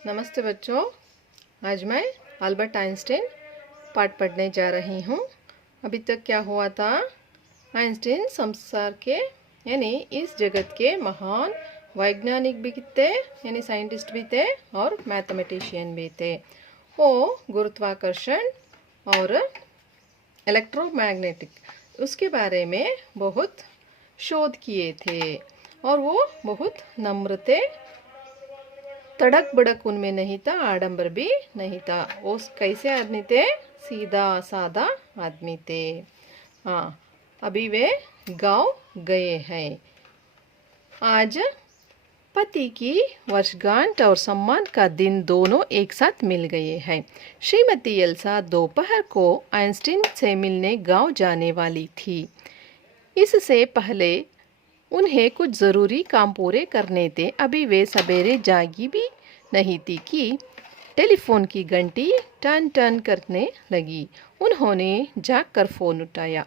नमस्ते बच्चों। आज मैं अल्बर्ट आइंस्टाइन पाठ पढ़ने जा रही हूँ। अभी तक क्या हुआ था? आइंस्टाइन संसार के यानी इस जगत के महान वैज्ञानिक भी थे, यानी साइंटिस्ट भी थे और मैथमेटिशियन भी थे। वो गुरुत्वाकर्षण और इलेक्ट्रोमैग्नेटिक उसके बारे में बहुत शोध किए थे और वो बहुत नम्र थे। तड़क बड़क उनमें नहीं था, आडंबर भी नहीं था। वो कैसे आदमी थे? सीधा सादा आदमी थे। हाँ, अभी वे गांव गए हैं। आज पति की वर्षगांठ और सम्मान का दिन दोनों एक साथ मिल गए हैं। श्रीमती एल्सा दोपहर को आइंस्टीन से मिलने गांव जाने वाली थी। इससे पहले उन्हें कुछ ज़रूरी काम पूरे करने थे। अभी वे सवेरे जागी भी नहीं थी कि टेलीफोन की घंटी टन टन करने लगी। उन्होंने जागकर फ़ोन उठाया।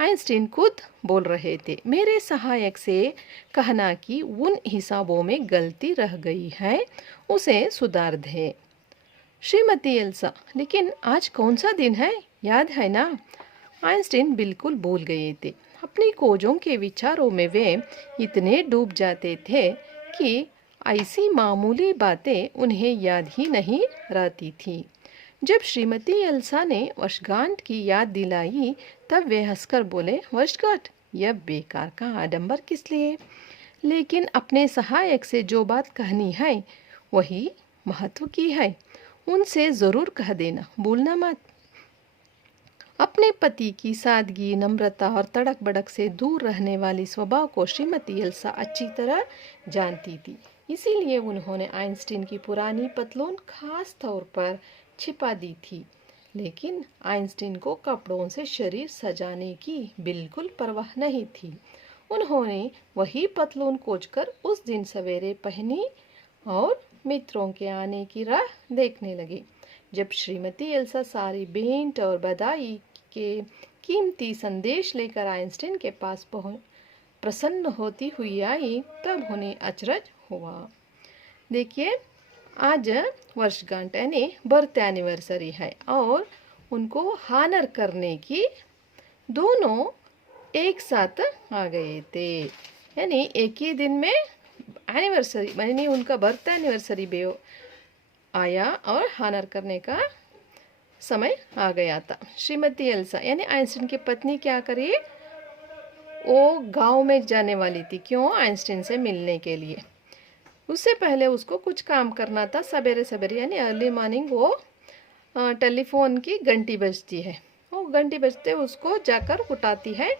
आइंस्टीन खुद बोल रहे थे, मेरे सहायक से कहना कि उन हिसाबों में गलती रह गई है, उसे सुधार दे। श्रीमती एल्सा, लेकिन आज कौन सा दिन है, याद है ना? आइंस्टीन बिल्कुल भूल गए थे। अपनी खोजों के विचारों में वे इतने डूब जाते थे कि ऐसी मामूली बातें उन्हें याद ही नहीं रहती थी। जब श्रीमती एल्सा ने वर्षगांठ की याद दिलाई तब वे हंसकर बोले, वर्षगांठ? यह बेकार का आडंबर किस लिए? लेकिन अपने सहायक से जो बात कहनी है वही महत्व की है। उनसे ज़रूर कह देना, भूलना मत। अपने पति की सादगी, नम्रता और तड़क बड़क से दूर रहने वाली स्वभाव को श्रीमती एल्सा अच्छी तरह जानती थी। इसीलिए उन्होंने आइंस्टीन की पुरानी पतलून खास तौर पर छिपा दी थी। लेकिन आइंस्टीन को कपड़ों से शरीर सजाने की बिल्कुल परवाह नहीं थी। उन्होंने वही पतलून खोजकर उस दिन सवेरे पहनी और मित्रों के आने की राह देखने लगी। जब श्रीमती एल्सा सारी भेंट और बधाई के कीमती संदेश लेकर आइंस्टीन के पास प्रसन्न होती हुई आई तब उन्हें अचरज हुआ। देखिए, आज वर्षगांठ यानी बर्थ एनिवर्सरी है और उनको हानर करने की दोनों एक साथ आ गए थे। यानी एक ही दिन में एनिवर्सरी यानी उनका बर्थ एनिवर्सरी भी आया और हानर करने का समय आ गया था। श्रीमती एल्सा यानी आइंस्टीन की पत्नी क्या करी? वो गांव में जाने वाली थी। क्यों? आइंस्टीन से मिलने के लिए। उससे पहले उसको कुछ काम करना था। सवेरे सवेरे यानी अर्ली मॉर्निंग वो टेलीफोन की घंटी बजती है। वो घंटी बजते उसको जाकर उठाती है।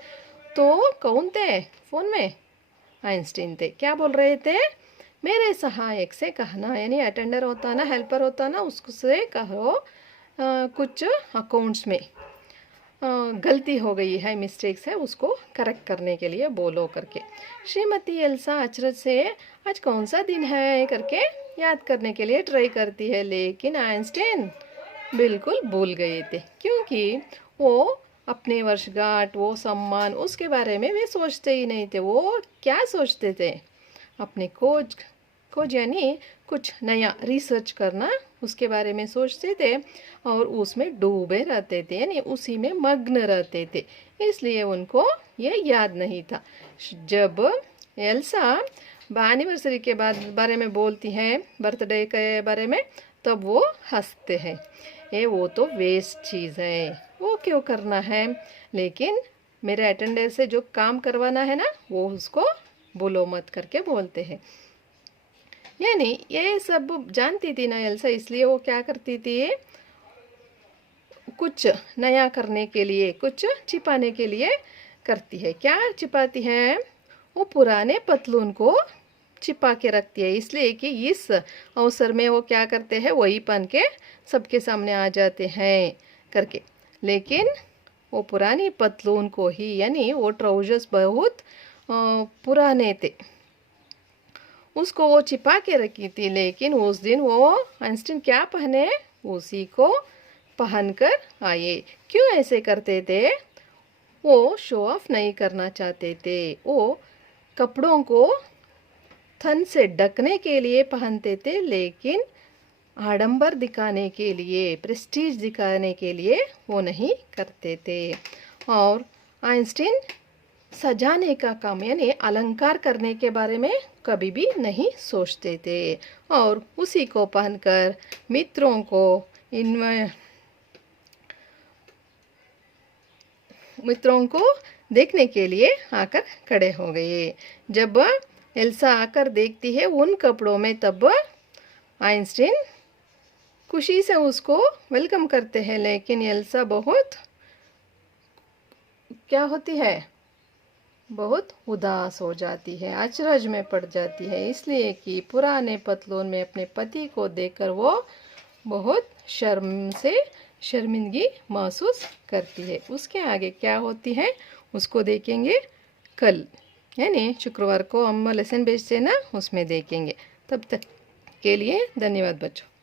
तो कौन थे फ़ोन में? आइंस्टीन थे। क्या बोल रहे थे? मेरे सहायक से कहना, यानी अटेंडर होता ना, हेल्पर होता ना, उससे कहो कुछ अकाउंट्स में गलती हो गई है, मिस्टेक्स है, उसको करेक्ट करने के लिए बोलो करके। श्रीमती एल्सा अचरज से आज कौन सा दिन है करके याद करने के लिए ट्राई करती है, लेकिन आइंस्टीन बिल्कुल भूल गए थे। क्योंकि वो अपने वर्षगांठ, वो सम्मान, उसके बारे में वे सोचते ही नहीं थे। वो क्या सोचते थे? अपने खोज यानी कुछ नया रिसर्च करना, उसके बारे में सोचते थे और उसमें डूबे रहते थे, यानी उसी में मग्न रहते थे। इसलिए उनको ये याद नहीं था। जब एल्सा एनिवर्सरी के बारे में बोलती हैं, बर्थडे के बारे में, तब वो हंसते हैं। वो तो वेस्ट चीज़ है, वो क्यों करना है? लेकिन मेरे अटेंडर से जो काम करवाना है ना, वो उसको बोलो मत करके बोलते हैं। यानी ये सब जानती थी ना एल्सा, इसलिए वो क्या करती थी? कुछ नया करने के लिए, कुछ छिपाने के लिए करती है। क्या छिपाती है? वो पुराने पतलून को छिपा के रखती है, इसलिए कि इस अवसर में वो क्या करते हैं, वही पहन के सबके सामने आ जाते हैं करके। लेकिन वो पुरानी पतलून को ही, यानी वो ट्राउजर्स बहुत पुराने थे, उसको वो छिपा के रखी थी। लेकिन उस दिन वो आइंस्टीन क्या पहने? उसी को पहनकर आए। क्यों ऐसे करते थे? वो शो ऑफ नहीं करना चाहते थे। वो कपड़ों को थन से ढकने के लिए पहनते थे, लेकिन आडंबर दिखाने के लिए, प्रेस्टीज दिखाने के लिए वो नहीं करते थे। और आइंस्टीन सजाने का काम यानी अलंकार करने के बारे में कभी भी नहीं सोचते थे और उसी को पहनकर मित्रों को देखने के लिए आकर खड़े हो गए। जब एल्सा आकर देखती है उन कपड़ों में, तब आइंस्टीन खुशी से उसको वेलकम करते हैं, लेकिन एल्सा बहुत क्या होती है, बहुत उदास हो जाती है, अचरज में पड़ जाती है, इसलिए कि पुराने पतलून में अपने पति को देखकर वो बहुत शर्मिंदगी महसूस करती है। उसके आगे क्या होती है उसको देखेंगे कल, यानी शुक्रवार को हम लेसन भेजते हैं ना, उसमें देखेंगे। तब तक के लिए धन्यवाद बच्चों।